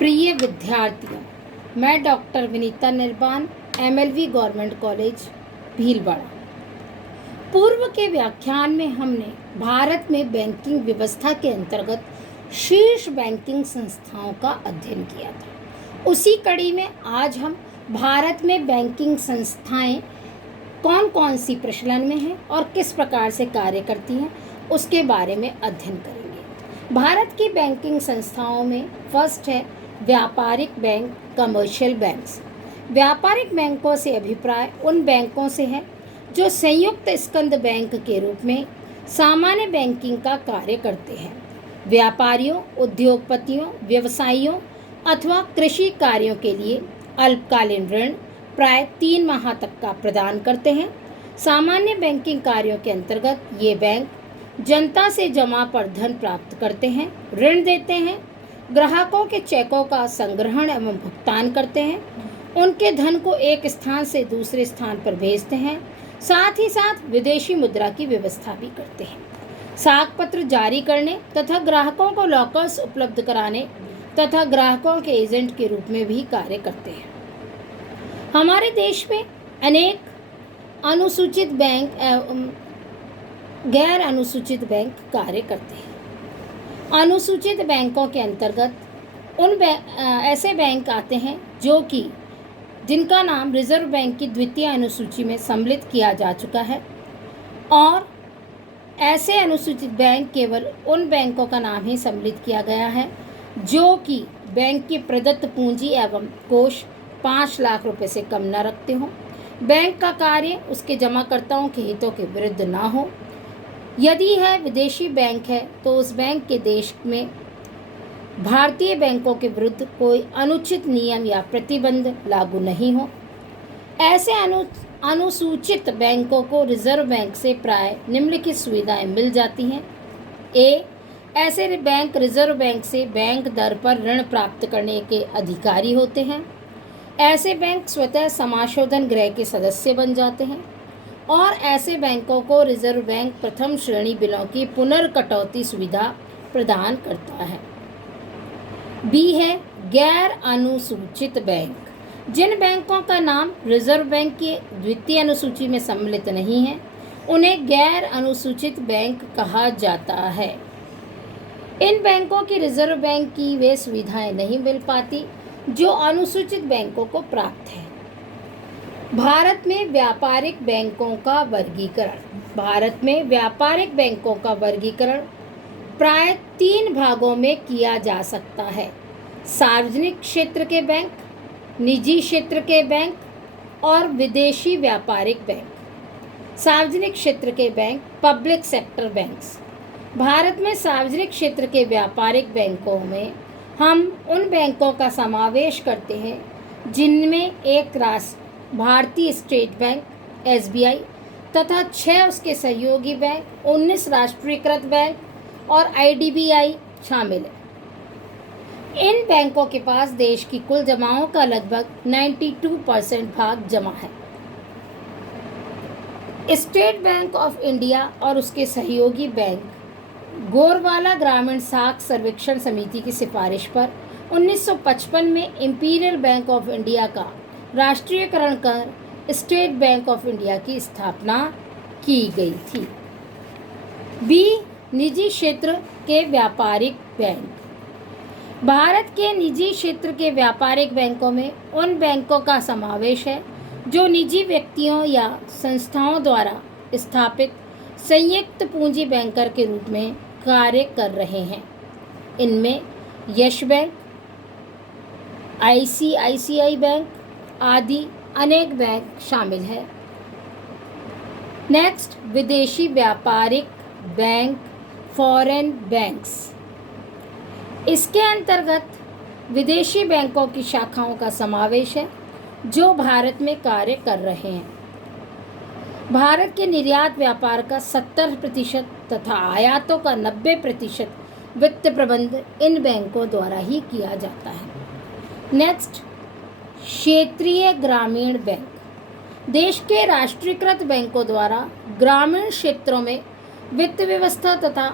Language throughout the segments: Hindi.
प्रिय विद्यार्थियों, मैं doctor Vinita Nirban, MLV government college Bhilwara. पूर्व के व्याख्यान में हमने भारत में बैंकिंग व्यवस्था के अंतर्गत शीर्ष बैंकिंग संस्थाओं का अध्ययन किया था। उसी कड़ी में आज हम भारत में बैंकिंग संस्थाएं कौन कौन सी प्रचलन में हैं और किस प्रकार से कार्य करती हैं, उसके बारे में अध्ययन करेंगे। भारत की बैंकिंग संस्थाओं में फर्स्ट है व्यापारिक बैंक, कमर्शियल बैंक्स। व्यापारिक बैंकों से अभिप्राय उन बैंकों से है जो संयुक्त स्कंद बैंक के रूप में सामान्य बैंकिंग का कार्य करते हैं। व्यापारियों, उद्योगपतियों, व्यवसायियों अथवा कृषि कार्यों के लिए अल्पकालीन ऋण प्राय 3 माह तक का प्रदान करते हैं। सामान्य बैंकिंग कार्यों के अंतर्गत ये बैंक जनता से जमा पर धन प्राप्त करते हैं, ऋण देते हैं, ग्राहकों के चेकों का संग्रहण एवं भुगतान करते हैं, उनके धन को एक स्थान से दूसरे स्थान पर भेजते हैं, साथ ही साथ विदेशी मुद्रा की व्यवस्था भी करते हैं। साख पत्र जारी करने तथा ग्राहकों को लॉकर्स उपलब्ध कराने तथा ग्राहकों के एजेंट के रूप में भी कार्य करते हैं। हमारे देश में अनेक अनुसूचित बैंक एवं गैर अनुसूचित बैंक कार्य करते हैं। अनुसूचित बैंकों के अंतर्गत ऐसे बैंक आते हैं जिनका नाम रिजर्व बैंक की द्वितीय अनुसूची में सम्मिलित किया जा चुका है, और ऐसे अनुसूचित बैंक केवल उन बैंकों का नाम ही सम्मिलित किया गया है जो कि बैंक की प्रदत्त पूंजी एवं कोष 5 लाख रुपए से कम न रखते हों, बैंक का कार्य उसके जमाकर्ताओं के हितों के विरुद्ध ना हो। यदि है विदेशी बैंक है तो उस बैंक के देश में भारतीय बैंकों के विरुद्ध कोई अनुचित नियम या प्रतिबंध लागू नहीं हो। ऐसे अनुसूचित बैंकों को रिजर्व बैंक से प्राय निम्नलिखित सुविधाएं मिल जाती हैं। ऐसे बैंक रिजर्व बैंक से बैंक दर पर ऋण प्राप्त करने के अधिकारी होते हैं। ऐसे बैंक स्वतः समाशोधन गृह के सदस्य बन जाते हैं, और ऐसे बैंकों को रिजर्व बैंक प्रथम श्रेणी बिलों की पुनर्कटौती सुविधा प्रदान करता है। बी है गैर अनुसूचित बैंक। जिन बैंकों का नाम रिजर्व बैंक की द्वितीय अनुसूची में सम्मिलित नहीं है, उन्हें गैर अनुसूचित बैंक कहा जाता है। इन बैंकों की रिजर्व बैंक की वे सुविधाएं नहीं मिल पाती जो अनुसूचित बैंकों को प्राप्त है। भारत में व्यापारिक बैंकों का वर्गीकरण। भारत में व्यापारिक बैंकों का वर्गीकरण प्राय 3 भागों में किया जा सकता है: सार्वजनिक क्षेत्र के बैंक, निजी क्षेत्र के बैंक और विदेशी व्यापारिक बैंक। सार्वजनिक क्षेत्र के bank, public sector banks. Bharat में सार्वजनिक क्षेत्र के व्यापारिक बैंकों में हम उन बैंकों का समावेश करते हैं जिनमें एक भारतीय स्टेट बैंक SBI तथा 6 उसके सहयोगी बैंक, 19 राष्ट्रीयकृत बैंक और IDBI शामिल है। इन बैंकों के पास देश की कुल जमाओं का लगभग 92% भाग जमा है। स्टेट बैंक ऑफ इंडिया और उसके सहयोगी बैंक गोरवाला ग्रामीण साख सर्वेक्षण समिति की सिफारिश पर 1955 में इंपीरियल बैंक ऑफ इंडिया का राष्ट्रीयकरण कर स्टेट बैंक ऑफ इंडिया की स्थापना की गई थी। बी, निजी क्षेत्र के व्यापारिक बैंक। भारत के निजी क्षेत्र के व्यापारिक बैंकों में उन बैंकों का समावेश है जो निजी व्यक्तियों या संस्थाओं द्वारा स्थापित संयुक्त पूंजी बैंकर के रूप में कार्य कर रहे हैं। इनमें यश बैंक, ICICI बैंक आदि अनेक बैंक शामिल है। नेक्स्ट, विदेशी व्यापारिक बैंक, फॉरेन बैंक्स। इसके अंतर्गत विदेशी बैंकों की शाखाओं का समावेश है जो भारत में कार्य कर रहे हैं। भारत के निर्यात व्यापार का 70% तथा आयातों का 90% वित्त प्रबंध इन बैंकों द्वारा ही किया जाता है। नेक्स्ट, क्षेत्रीय ग्रामीण बैंक। देश के राष्ट्रीयकृत बैंकों द्वारा ग्रामीण क्षेत्रों में वित्त व्यवस्था तथा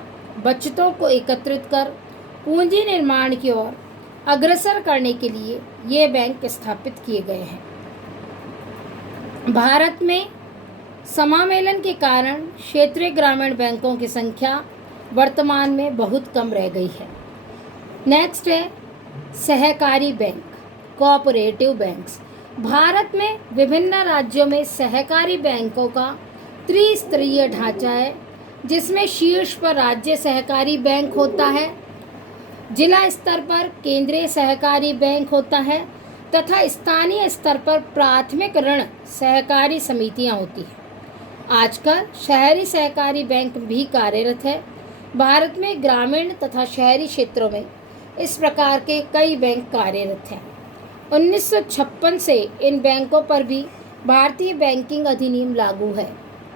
बचतों को एकत्रित कर पूंजी निर्माण की ओर अग्रसर करने के लिए ये बैंक स्थापित किए गए हैं। भारत में समामेलन के कारण क्षेत्रीय ग्रामीण बैंकों की संख्या वर्तमान में बहुत कम रह गई है। नेक्स्ट है सहकारी बैंक, कोऑपरेटिव बैंक्स। भारत में विभिन्न राज्यों में सहकारी बैंकों का त्रिस्तरीय ढांचा है, जिसमें शीर्ष पर राज्य सहकारी बैंक होता है, जिला स्तर पर केंद्रीय सहकारी बैंक होता है तथा स्थानीय स्तर पर प्राथमिक ऋण सहकारी समितियां होती हैं। आजकल शहरी सहकारी बैंक भी कार्यरत है। भारत में ग्रामीण तथा शहरी क्षेत्रों में इस प्रकार के कई बैंक कार्यरत हैं। 1956 से इन बैंकों पर भी भारतीय बैंकिंग अधिनियम लागू है।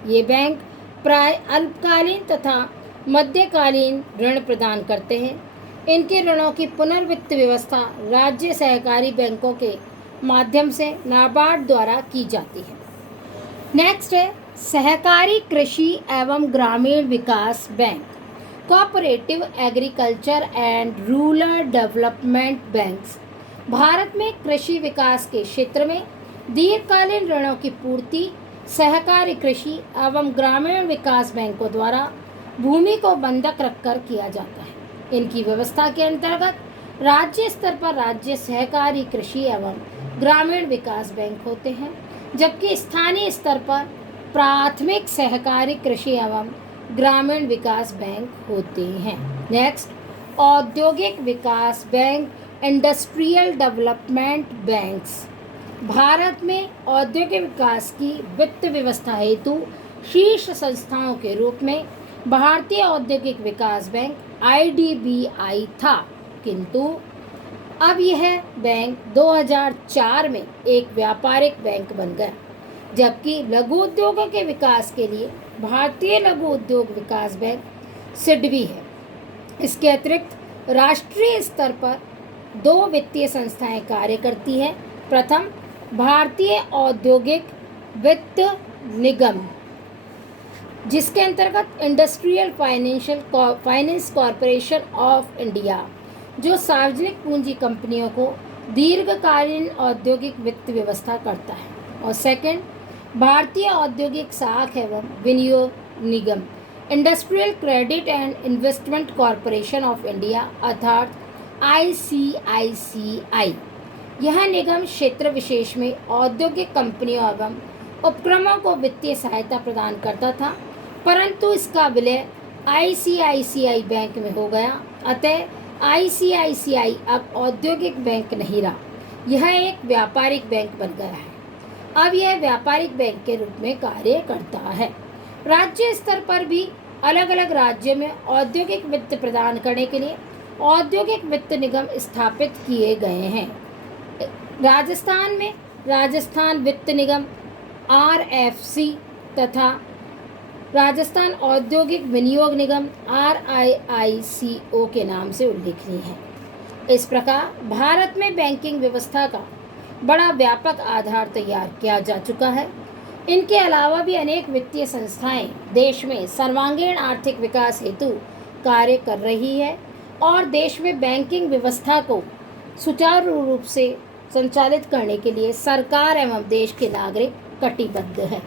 ये बैंक प्राय अल्पकालीन तथा मध्यकालीन ऋण प्रदान करते हैं। इनके ऋणों की पुनर्वित्त व्यवस्था राज्य सहकारी बैंकों के माध्यम से नाबार्ड द्वारा की जाती है। नेक्स्ट है सहकारी कृषि एवं ग्रामीण विकास bank, cooperative agriculture and rural development banks. Bharat में कृषि विकास के क्षेत्र में दीर्घकालीन ऋणों की पूर्ति सहकारी कृषि एवं ग्रामीण विकास बैंकों द्वारा भूमि को बंधक रखकर किया जाता है। इनकी व्यवस्था के अंतर्गत राज्य स्तर पर राज्य सहकारी कृषि एवं ग्रामीण विकास बैंक होते हैं, जबकि स्थानीय स्तर पर प्राथमिक सहकारी कृषि एवं ग्रामीण विकास बैंक होते हैं। नेक्स्ट औद्योगिक विकास bank, industrial development banks. Bharat में औद्योगिक विकास की वित्त व्यवस्था हेतु शीर्ष संस्थाओं के रूप में भारतीय औद्योगिक विकास बैंक IDBI था, किंतु अब यह बैंक 2004 में एक व्यापारिक बैंक बन गया, जबकि लघु उद्योगों के विकास के लिए भारतीय लघु उद्योग विकास बैंक सिडबी है। इसके अतिरिक्त राष्ट्रीय स्तर पर 2 वित्तीय संस्थाएं कार्य करती है। प्रथम भारतीय औद्योगिक वित्त निगम, जिसके अंतर्गत industrial finance corporation of India, जो सार्वजनिक पूंजी कंपनियों को दीर्घकालीन औद्योगिक वित्त व्यवस्था करता है। और सेकंड भारतीय औद्योगिक साख एवं विनियोग निगम, industrial credit and investment corporation of India अर्थात ICICI। यह निगम क्षेत्र विशेष में औद्योगिक कंपनियों एवं उपक्रमों को वित्तीय सहायता प्रदान करता था, परंतु इसका विलय ICICI बैंक में हो गया। अतः ICICI अब औद्योगिक बैंक नहीं रहा, यह एक व्यापारिक बैंक बन गया है। अब यह व्यापारिक बैंक के रूप में कार्य करता है। राज्य स्तर पर भी अलग अलग राज्यों में औद्योगिक वित्त प्रदान करने के लिए औद्योगिक वित्त निगम स्थापित किए गए हैं। राजस्थान में राजस्थान वित्त निगम RFC तथा राजस्थान औद्योगिक विनियोग निगम RIICO के नाम से उल्लेखनीय है। इस प्रकार भारत में बैंकिंग व्यवस्था का बड़ा व्यापक आधार तैयार किया जा चुका है। इनके अलावा भी अनेक वित्तीय संस्थाएं देश में सर्वांगीण आर्थिक विकास हेतु कार्य कर रही है और देश में बैंकिंग व्यवस्था को सुचारू रूप से संचालित करने के लिए सरकार एवं देश के नागरिक कटिबद्ध है।